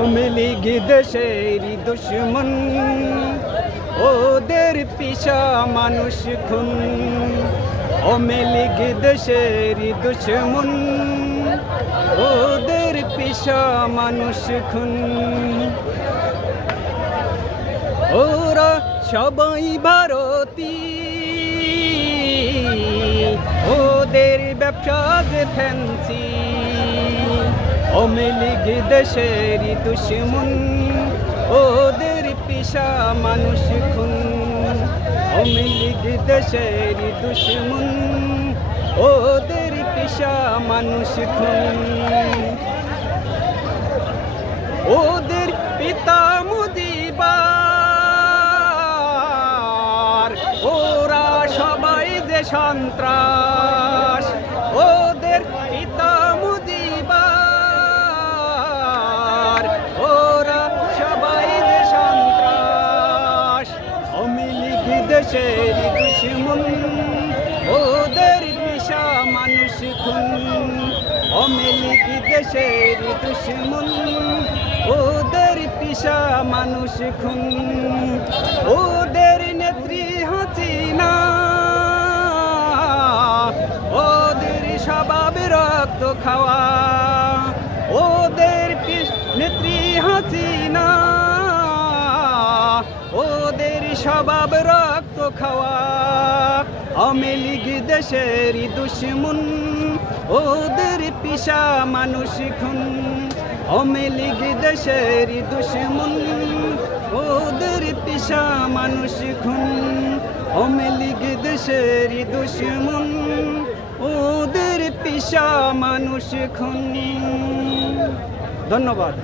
আওয়ামী লীগ দেশের দুশ্মন। ওদের পিসা মানুষ খুন। আওয়ামী লীগ দেশের দুশ্মন। ওদের পিসা মানুষ খুন। ওরা সবাই ভারতী। ওদের ব্যবসা ফ্যান্সি। অমেলিগ দেশের দুশ্মন, ওদের পিসা মানুষ খুন। অমেলিগ দেশের দুশ্মন, ওদের পিসা মানুষ খুন। ওদের পিতা মুজিবার, ওরা সবাই যে সন্ত্রাস। দেশের দুশ্মন ওদের পিসা মানুষ খুন। অমিলিগ দেশের দুশ্মন ওদের পিসা মানুষ খুন। ওদের নেত্রী হাসিনা ওদের স্বভাব রক্ত খাওয়া। স্বভাব রক্ত খাওয়া। লীগ দেশের দুশ্মন, ওদের পিসা মানুষ খুন। লীগ দেশের দুশ্মন, ওদের পিসা মানুষ খুন। লীগ দেশের দুশ্মন, ওদের পিসা মানুষ খুন। ধন্যবাদ।